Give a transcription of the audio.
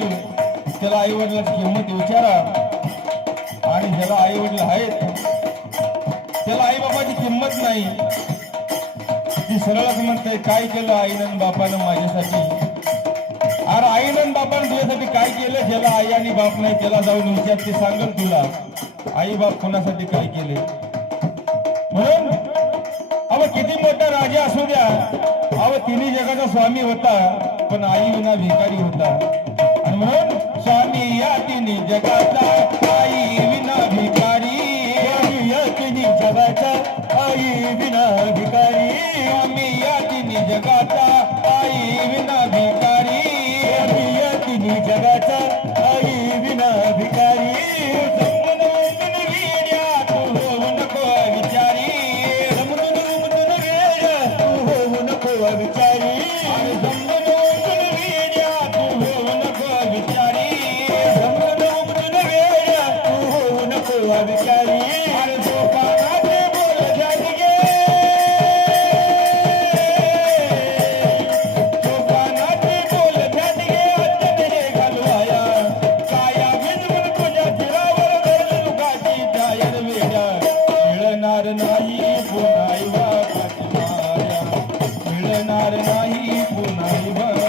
असेल त्याला आई वडिलांची किंमत विचारा, आणि ज्याला आई वडील आहेत त्याला आई बाबाची किंमत नाही. ती सरळच म्हणते काय केलं आईनं बापानं माझ्यासाठी. अरे आईनं बापानं तुझ्यासाठी काय केलं? ज्याला आई आणि बाप नाही त्याला जाऊन विचार, ते सांगेल तुला आई बाप कोणासाठी काय केले. म्हणून अव किती मोठा राजा असू द्या, अव तिन्ही जगाचा स्वामी होता पण आई विना भिकारी होता. आणि म्हणून स्वामी या तिन्ही जगाचा, आई विना भिकारी. या तिन्ही जगाचा, आई विना भिकारी. स्वामी या तिन्ही जगाचा, आई विना भिकारी. या तिन्ही जगाचा, आई विना भिकारी. समजून वेड्या तू होऊ नको विचारी. समजून वेड्या तू होऊ नको विचारी. समजून वेड्या तू होऊ नको विचारी. समजून वेड्या तू होऊ नको विचारी. अरे दुकानाचे बोल जाणगे, दुकानाचे बोल जाणगे, अंजने घालवाया काया भिजवून तुझ्या जिरावर धरल लुकाची जायर वेड्या. मिळणार नाही पुन्हा विवाहाची माया, मिळणार नाही पुन्हा विवाह